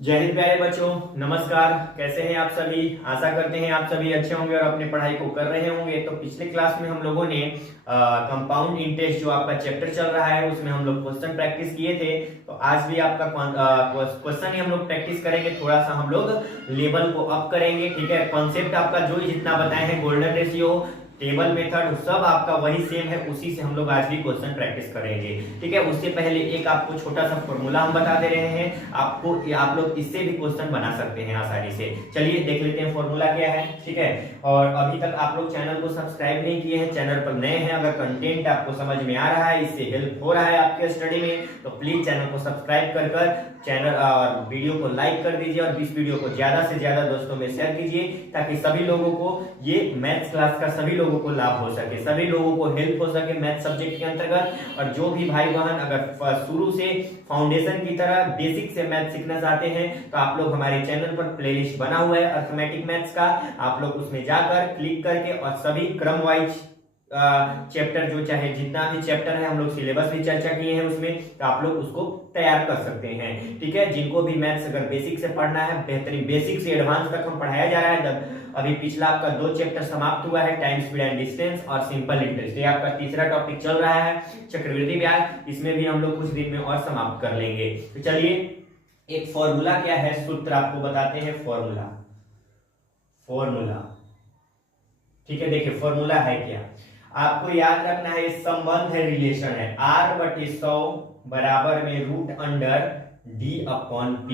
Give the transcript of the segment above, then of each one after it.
जय हिंद प्यारे बच्चों, नमस्कार। कैसे हैं आप सभी? आशा करते हैं आप सभी अच्छे होंगे और अपनी पढ़ाई को कर रहे होंगे। तो पिछले क्लास में हम लोगों ने कंपाउंड इंटरेस्ट जो आपका चैप्टर चल रहा है उसमें हम लोग क्वेश्चन प्रैक्टिस किए थे। तो आज भी आपका क्वेश्चन ही हम लोग प्रैक्टिस करेंगे। थोड़ा सा हम लोग लेवल को अप करेंगे, ठीक है। कॉन्सेप्ट आपका जो जितना बताए हैं, गोल्डन रेशियो, टेबल मेथड, सब आपका वही सेम है। उसी से हम लोग आज भी क्वेश्चन प्रैक्टिस करेंगे, ठीक है। उससे पहले एक आपको छोटा सा फॉर्मूला हम बता दे रहे हैं आपको, आप लोग इससे भी क्वेश्चन बना सकते हैं आसानी से। चलिए देख लेते हैं फॉर्मूला क्या है, ठीक है। और अभी तक आप लोग चैनल को सब्सक्राइब नहीं किए हैं, चैनल पर नए हैं, अगर कंटेंट आपको समझ में आ रहा है, इससे हेल्प हो रहा है आपके स्टडी में, तो प्लीज चैनल को सब्सक्राइब कर चैनल और वीडियो को लाइक कर दीजिए और इस वीडियो को ज्यादा से ज्यादा दोस्तों में शेयर कीजिए, ताकि सभी लोगों को ये मैथ्स क्लास का सभी लोगों को लाभ हो सके, सभी लोगों को हेल्प हो सके मैथ सब्जेक्ट के अंतर्गत। और जो भी भाई बहन अगर शुरू से फाउंडेशन की तरह बेसिक से मैथ सीखना चाहते हैं, तो आप लोग हमारे चैनल पर प्लेलिस्ट बना हुआ है अर्थमेटिक मैथ्स का, आप लोग उसमें जाकर क्लिक करके और सभी क्रम वाइज चैप्टर जो चाहे जितना भी चैप्टर है, हम लोग सिलेबस भी चर्चा किए हैं उसमें, तो आप लोग उसको तैयार कर सकते हैं, ठीक है। जिनको भी मैथ्स अगर बेसिक से पढ़ना है, बेहतरीन बेसिक से एडवांस तक हम पढ़ाया जा रहा है। अभी पिछला आपका 2 चैप्टर समाप्त हुआ है, टाइम, स्पीड एंड डिस्टेंस और सिंपल इंटरेस्ट। ये आपका तीसरा टॉपिक चल रहा है, चक्रवृद्धि ब्याज। इसमें भी हम लोग कुछ दिन में और समाप्त कर लेंगे। तो चलिए एक फॉर्मूला क्या है, सूत्र आपको बताते हैं। फॉर्मूला ठीक है। देखिए फॉर्मूला है क्या, आपको याद रखना है, संबंध है, रिलेशन है, R/100 बराबर में रूट अंडर D/P।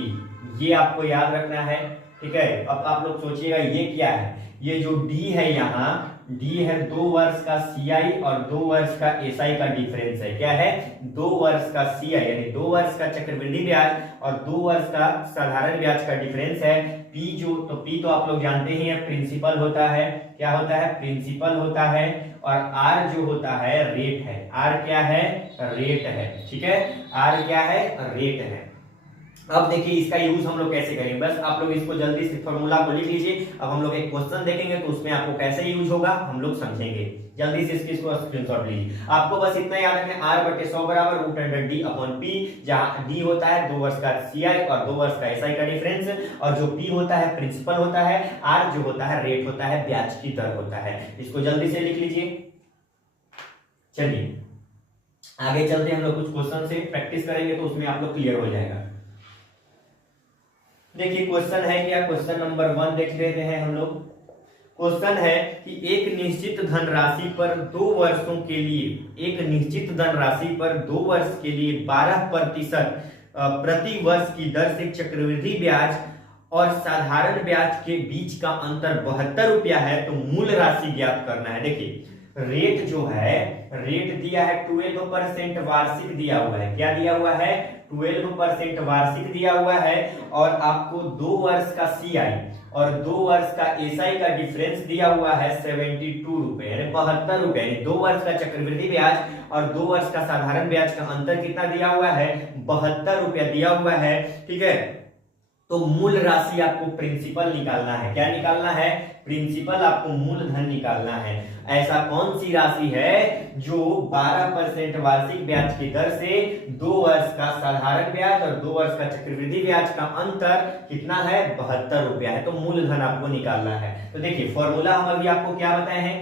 ये आपको याद रखना है, ठीक है। अब आप लोग सोचिएगा ये क्या है, ये जो D है, यहाँ D है 2 वर्ष का CI और 2 वर्ष का SI का डिफरेंस है। क्या है? 2 वर्ष का CI यानी 2 वर्ष का चक्रवृद्धि ब्याज और 2 वर्ष का साधारण ब्याज का डिफरेंस है। P तो आप लोग जानते ही हैं, प्रिंसिपल होता है। क्या होता है? प्रिंसिपल होता है। और R जो होता है रेट है। R क्या है? रेट है, ठीक है। R क्या है? रेट है। अब देखिए इसका यूज हम लोग कैसे करेंगे, बस आप लोग इसको जल्दी से फॉर्मूला को लिख लीजिए। अब हम लोग एक क्वेश्चन देखेंगे तो उसमें आपको कैसे यूज होगा हम लोग समझेंगे। जल्दी से इसको स्क्रीनशॉट लीजिए। आपको बस इतना याद रखना है, R/100 बराबर रूट अंडर D/P, जहां D होता है 2 वर्ष का CI और 2 वर्ष का SI का डिफरेंस, और जो P होता है प्रिंसिपल होता है, R जो होता है रेट होता है, ब्याज की दर होता है। इसको जल्दी से लिख लीजिए। चलिए आगे चलते हम लोग कुछ क्वेश्चन से प्रैक्टिस करेंगे, तो उसमें आप लोग क्लियर हो जाएगा। देखिए क्वेश्चन है क्या, क्वेश्चन नंबर 1 देख लेते हैं हम लोग। क्वेश्चन है कि एक निश्चित धनराशि पर 2 वर्षों के लिए, एक निश्चित धनराशि पर 2 वर्ष के लिए 12% प्रति वर्ष की दर से चक्रवृद्धि ब्याज और साधारण ब्याज के बीच का अंतर 72 रुपया है, तो मूल राशि ज्ञात करना है। देखिए रेट जो है, रेट दिया है 12% वार्षिक दिया हुआ है। क्या दिया हुआ है? 12% वार्षिक दिया हुआ है। और आपको 2 वर्ष का CI और 2 वर्ष का SI का डिफरेंस दिया हुआ है 72 रुपए यानी 72 रुपए, यानी 2 वर्ष का चक्रवृद्धि ब्याज और 2 वर्ष का साधारण ब्याज का अंतर कितना दिया हुआ है? 72 रुपया दिया हुआ है, ठीक है। तो मूल राशि आपको प्रिंसिपल निकालना है। क्या निकालना है? प्रिंसिपल, आपको मूलधन निकालना है। ऐसा कौन सी राशि है जो 12% वार्षिक ब्याज की दर से 2 वर्ष का साधारण ब्याज और 2 वर्ष का चक्रवृद्धि ब्याज का अंतर कितना है? 72 रुपया है। तो मूलधन आपको निकालना है। तो देखिए फॉर्मूला हम अभी आपको क्या बताए हैं,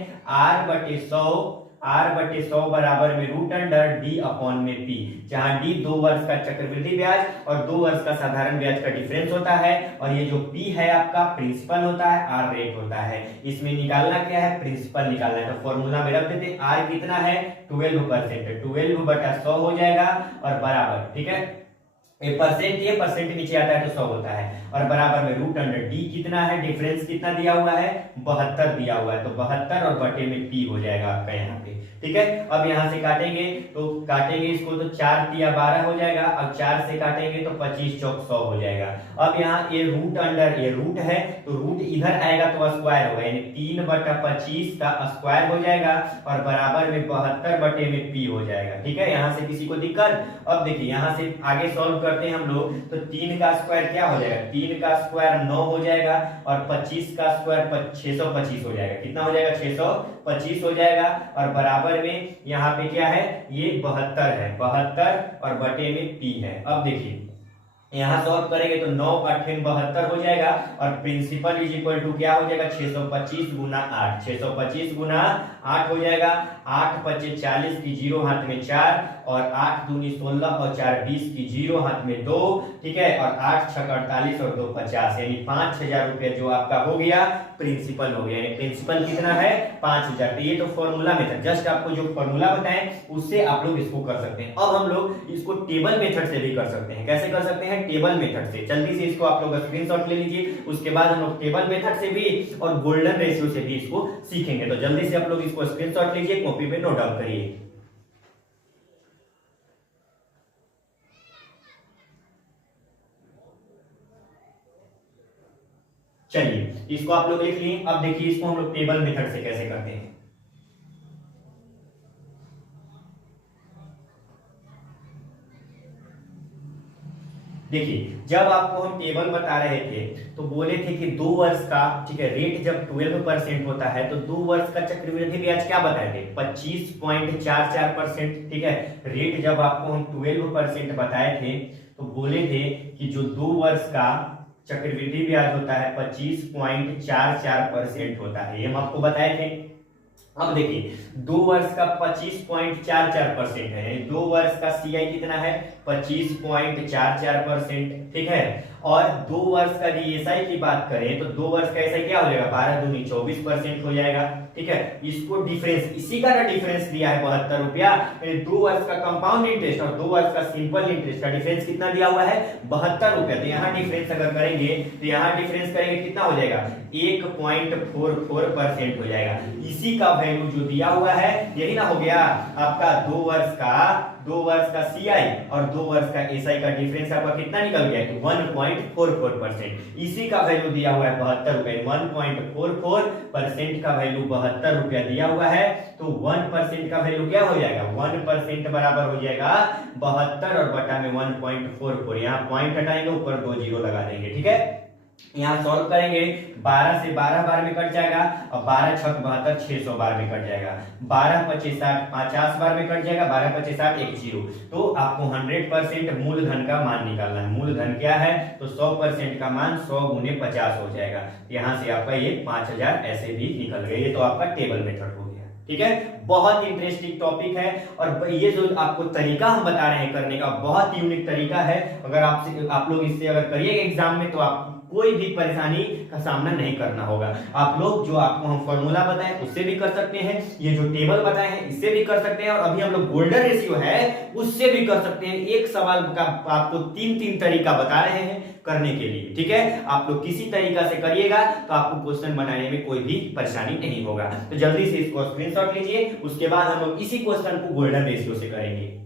R/100 बराबर में रूट अंडर D/P, जहां D 2 वर्ष का चक्रवृद्धि ब्याज और 2 वर्ष का साधारण ब्याज का डिफरेंस होता है, और ये जो P है आपका प्रिंसिपल होता है, R रेट होता है। इसमें निकालना क्या है? प्रिंसिपल निकालना है। तो फॉर्मूला में रख देते हैं, R कितना है? 12%, 12/100 हो जाएगा और बराबर, ठीक है। ये परसेंट नीचे आता है तो 100 होता है, और बराबर में रूट अंडर D कितना है, डिफरेंस कितना दिया हुआ है? 72 दिया हुआ है, तो 72 और बटे में P हो जाएगा आपका यहाँ पे, ठीक है। अब यहाँ से काटेंगे तो काटेंगे इसको, तो 4 तिया 12 हो जाएगा। अब 4 से काटेंगे तो 25 चौक 100 हो जाएगा। अब यहाँ ये रूट अंडर, ये रूट है तो रूट इधर आएगा तो स्क्वायर होगा, यानी 3/25 का स्क्वायर हो जाएगा और बराबर में 72 बटे में P हो जाएगा, ठीक है। यहाँ से किसी को दिक्कत? अब देखिए यहाँ से आगे सॉल्व करते हैं हम लोग, तो 3 का स्क्वायर क्या हो जाएगा? 3 का स्क्वायर 9 हो जाएगा और 25 का स्क्वायर 625 हो जाएगा। कितना हो जाएगा? 625 हो जाएगा। और बराबर में यहाँ पे क्या है? ये 72 है, 72 और बटे में P है। अब देखिए यहाँ सॉल्व करेंगे तो 9 8 72 हो जाएगा और प्रिंसिपल इज इक्वल टू क्या हो जाएगा 625 गुना 8, 625 गुना 8 हो जाएगा। 8 5 40 की 0 हाथ में 4 और 8 दूनी 16 और 4 20 की 0 हाथ में 2, ठीक है, और 8 6 48 और 2 50, यानी 5000 रुपये जो आपका हो गया प्रिंसिपल हो गया। यानी प्रिंसिपल कितना है 5000। तो ये तो फॉर्मूला मेथड, जस्ट आपको जो फॉर्मूला बताएं उससे आप लोग इसको कर सकते हैं। अब हम लोग इसको टेबल मेथड से भी कर सकते हैं। कैसे कर सकते हैं? टेबल मेथड से। जल्दी से इसको आप लोग स्क्रीनशॉट ले लीजिए, उसके बाद हम लोग टेबल मेथड से भी और गोल्डन रेशियो से भी इसको सीखेंगे। तो जल्दी से आप लोग इसको स्क्रीनशॉट लीजिए, कॉपी पे नोट डाउन करिए। चलिए इसको आप लोग लिख लिए। अब देखिए इसको हम लोग टेबल मेथड से कैसे करते हैं। देखिए जब आपको हम टेबल बता रहे थे तो बोले थे कि 2 वर्ष का, ठीक है, रेट जब 12% होता है तो 2 वर्ष का चक्रवृद्धि ब्याज क्या बताए थे 25.44%, ठीक है। रेट जब आपको हम 12% बताए थे तो बोले थे कि जो 2 वर्ष का चक्रवृद्धि ब्याज होता है 25.44% होता है, ये हम आपको बताए थे। अब देखिए 2 वर्ष का 25.44% है, 2 वर्ष का सीआई कितना है 25.44%, ठीक है। और 2 वर्ष का एसआई की बात करें तो 2 वर्ष का एसआई क्या हो जाएगा 12 दूनी 24% हो जाएगा, ठीक है। इसको डिफरेंस, इसी का ना डिफरेंस दिया है 72 रुपया। 2 वर्ष का कंपाउंड इंटरेस्ट और 2 वर्ष का सिंपल इंटरेस्ट का डिफरेंस कितना दिया हुआ है 72 रुपया। तो यहाँ डिफरेंस अगर करेंगे तो यहाँ डिफरेंस करेंगे कितना हो जाएगा 1.44% हो जाएगा। इसी का वैल्यू जो दिया हुआ है यही ना हो गया आपका 2 वर्ष का सीआई और 2 वर्ष का एसआई का डिफरेंस आपका कितना निकल गया 1.44%। इसी का वैल्यू दिया हुआ है 72 रुपए। 1.44% का वैल्यू 72 रुपया दिया हुआ है, तो 1% का वैल्यू क्या हो जाएगा 1% बराबर हो जाएगा 72 और बटा में 1.44। यहाँ पॉइंट हटाएंगे, ऊपर 2 जीरो लगा देंगे, ठीक है। यहाँ सॉल्व करेंगे 12 से 12 बार में कट जाएगा और 12 छक 72 600 बार में कट जाएगा। 12 25 60 50 बार में कट जाएगा, 12 25 60 1 जीरो। तो आपको 100% मूलधन का मान निकालना है। मूलधन क्या है तो 100% का मान 100 गुने 50 हो जाएगा। यहाँ से आपका ये 5000 ऐसे भी निकल गया। ये तो आपका टेबल मेथड हो गया, ठीक है। बहुत इंटरेस्टिंग टॉपिक है और ये जो आपको तरीका हम बता रहे हैं करने का बहुत यूनिक तरीका है। अगर आप लोग इससे अगर करिएगा एग्जाम में तो आप कोई भी परेशानी का सामना नहीं करना होगा। आप लोग जो आपको हम फॉर्मूला बताएं उससे भी कर सकते हैं, ये जो टेबल बताए हैं इससे भी कर सकते हैं, और अभी हम लोग गोल्डन रेशियो है उससे भी कर सकते हैं। एक सवाल का आपको 3 तरीका बता रहे हैं करने के लिए, ठीक है। आप लोग किसी तरीका से करिएगा तो आपको क्वेश्चन बनाने में कोई भी परेशानी नहीं होगा। तो जल्दी से इसको स्क्रीनशॉट लीजिए, उसके बाद हम लोग इसी क्वेश्चन को गोल्डन रेशियो से करेंगे।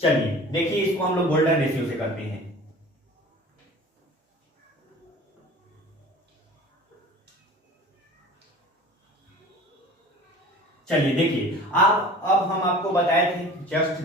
चलिए देखिए इसको हम लोग गोल्डन रेशियो से करते हैं। चलिए देखिए अब हम आपको बताए थे जस्ट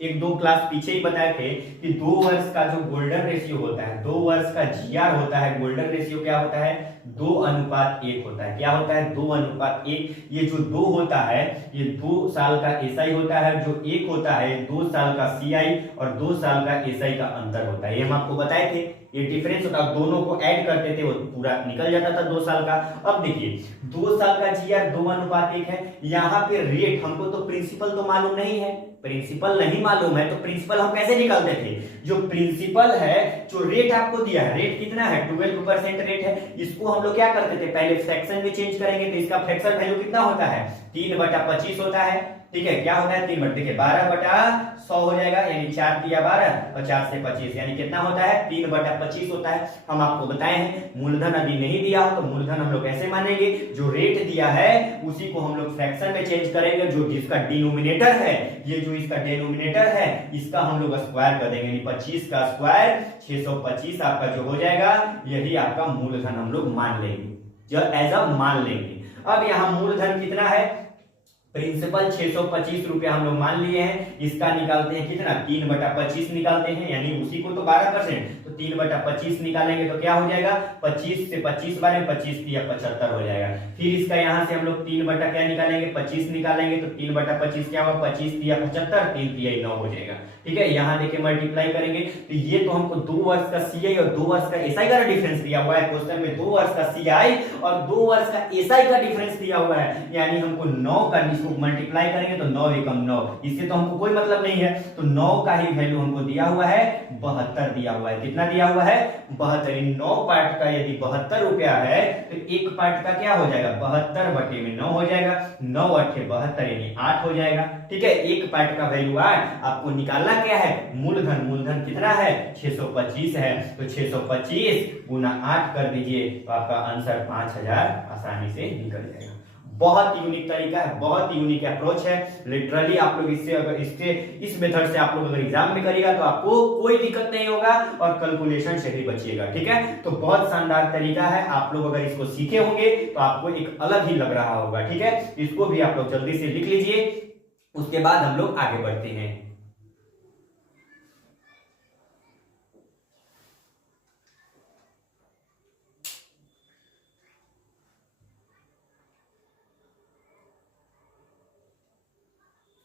1-2 क्लास पीछे ही बताए थे कि 2 वर्ष का जो गोल्डन रेशियो होता है, 2 वर्ष का जीआर होता है, गोल्डन रेशियो क्या होता है 2:1 होता है। क्या होता है 2:1। ये जो 2 होता है ये 2 साल का एसआई होता है, जो 1 होता है 2 साल का सीआई और 2 साल का एसआई का अंतर होता है। ये हम आपको बताए थे। ये डिफरेंस होता है, दोनों को ऐड करते थे वो पूरा निकल जाता था 2 साल का। अब देखिए 2 साल का जीआर 2:1 है। यहाँ पे रेट हमको तो प्रिंसिपल तो मालूम नहीं है, प्रिंसिपल नहीं मालूम है तो प्रिंसिपल हम कैसे निकालते थे। जो प्रिंसिपल है, जो रेट आपको दिया है, रेट कितना है 12% रेट है, इसको हम लोग क्या करते थे पहले फ्रैक्शन में चेंज करेंगे तो इसका फ्रैक्शन वैल्यू कितना होता है 3/25 होता है, ठीक है। क्या होता है 3 देखिए 12/100 हो जाएगा, यानी 4 दिया 12 और 4 से 25 यानी कितना होता है 3/25 होता है। हम आपको बताए हैं मूलधन यदि नहीं दिया हो तो मूलधन हम लोग कैसे मानेंगे, जो रेट दिया है उसी को हम लोग फ्रैक्शन में चेंज करेंगे। जो जिसका डिनोमिनेटर है, ये जो इसका डिनोमिनेटर है इसका हम लोग स्क्वायर कर देंगे, यानी 25 का स्क्वायर 625 आपका जो हो जाएगा, यही आपका मूलधन हम लोग मान लेंगे, जो एज अ मान लेंगे। अब यहाँ मूलधन कितना है, प्रिंसिपल 625 रुपया हम लोग मान लिए हैं, इसका निकालते हैं कितना 3/25 निकालते हैं, यानी उसी को तो 12%, तो 3/25 निकालेंगे तो क्या हो जाएगा, 25 से 25 बार में 25 या 75 हो जाएगा। फिर इसका यहाँ से हम लोग 3 बटा क्या निकालेंगे, 25 निकालेंगे तो 3/25 क्या होगा, 25 या 75, 3 या 9 हो जाएगा। ठीक है, यहाँ देखिए मल्टीप्लाई करेंगे तो ये तो हमको 2 वर्ष का सीआई और 2 वर्ष का एसआई का डिफरेंस दिया हुआ है। क्वेश्चन में 2 वर्ष का सीआई और 2 वर्ष का एसआई का डिफरेंस दिया हुआ है, यानी हमको 9 का इसको मल्टीप्लाई करेंगे तो 9 एकम 9, इससे तो हमको कोई मतलब नहीं है, तो 9 का ही वैल्यू हमको दिया हुआ है 72 दिया हुआ है। कितना दिया हुआ है, 72। 9 पार्ट का यदि 72 रुपया है तो एक पार्ट का क्या हो जाएगा, 72 बटे में 9 हो जाएगा, 9 8 72 यानी 8 हो जाएगा। ठीक है, एक पार्ट का वैल्यू 8, आपको निकालना क्या है, मूलधन। मूलधन कितना है, 625 है, तो 625 गुना 8 कर दीजिए तो आपका आंसर 5000 आसानी से निकल जाएगा। बहुत यूनिक तरीका है, बहुत यूनिक अप्रोच है। लिटरली आप लोग इससे अगर इस मेथड से आप लोग अगर एग्जाम में करिएगा तो आपको कोई दिक्कत नहीं होगा और कैलकुलेशन से भी बचिएगा। ठीक है, तो बहुत शानदार तरीका है, आप लोग अगर इसको सीखे होंगे तो आपको एक अलग ही लग रहा होगा। ठीक है, इसको भी आप लोग जल्दी से लिख लीजिए, उसके बाद हम लोग आगे बढ़ते हैं।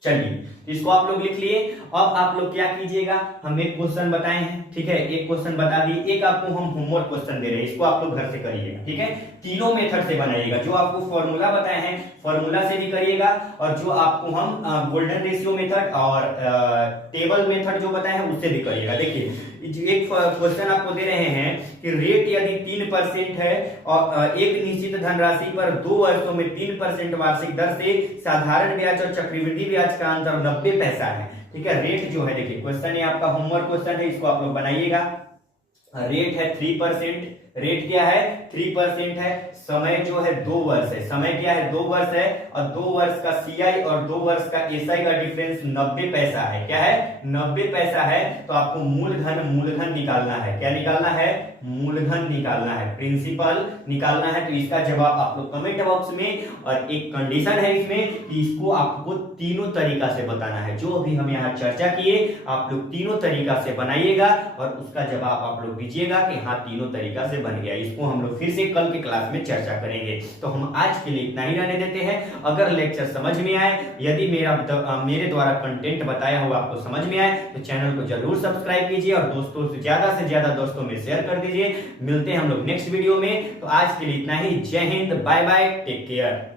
चलिए, इसको आप लोग लिख लिए। अब आप लोग क्या कीजिएगा, हम एक क्वेश्चन बताए हैं, ठीक है, एक क्वेश्चन बता दिए, एक आपको हम होमवर्क क्वेश्चन दे रहे हैं, इसको आप लोग घर से करिएगा। ठीक है, तीनों मेथड से बनाइएगा, जो आपको फॉर्मूला बताए हैं फॉर्मूला से भी करिएगा, और जो आपको हम गोल्डन रेशियो मेथड और टेबल मेथड जो बताए हैं उससे भी करिएगा। देखिए, एक क्वेश्चन आपको दे रहे हैं कि रेट यदि 3% है और एक निश्चित धनराशि पर 2 वर्षों में 3% वार्षिक दर से साधारण ब्याज और चक्रवृद्धि ब्याज का अंतर 90 पैसा है। ठीक है, रेट जो है, देखिए क्वेश्चन है आपका होमवर्क क्वेश्चन है, इसको आप लोग बनाइएगा। रेट है 3%, रेट क्या है 3% है, समय जो है 2 वर्ष है, समय क्या है 2 वर्ष है, और 2 वर्ष का सीआई और 2 वर्ष का एसआई का डिफरेंस 90 पैसा है। क्या है, 90 पैसा है। तो आपको मूलधन निकालना है। क्या निकालना है, मूलधन निकालना है, प्रिंसिपल निकालना है। तो इसका जवाब आप लोग कमेंट बॉक्स में, और एक कंडीशन है इसमें कि इसको आपको तीनों तरीका से बताना है, जो अभी हम यहाँ चर्चा किए आप लोग तीनों तरीका से बनाइएगा और उसका जवाब आप लोग दीजिएगा कि हाँ तीनों तरीका से बन गया। इसको हम लोग फिर से कल के क्लास में चर्चा करेंगे। तो हम आज के लिए इतना ही रहने देते हैं। अगर लेक्चर समझ में आए, यदि मेरे द्वारा कंटेंट बताया हुआ आपको समझ में आए तो चैनल को जरूर सब्सक्राइब कीजिए और दोस्तों से ज्यादा दोस्तों में शेयर कर दीजिए। मिलते हैं हम लोग नेक्स्ट वीडियो में। तो आज के लिए इतना ही। जय हिंद, बाय बाय, टेक केयर।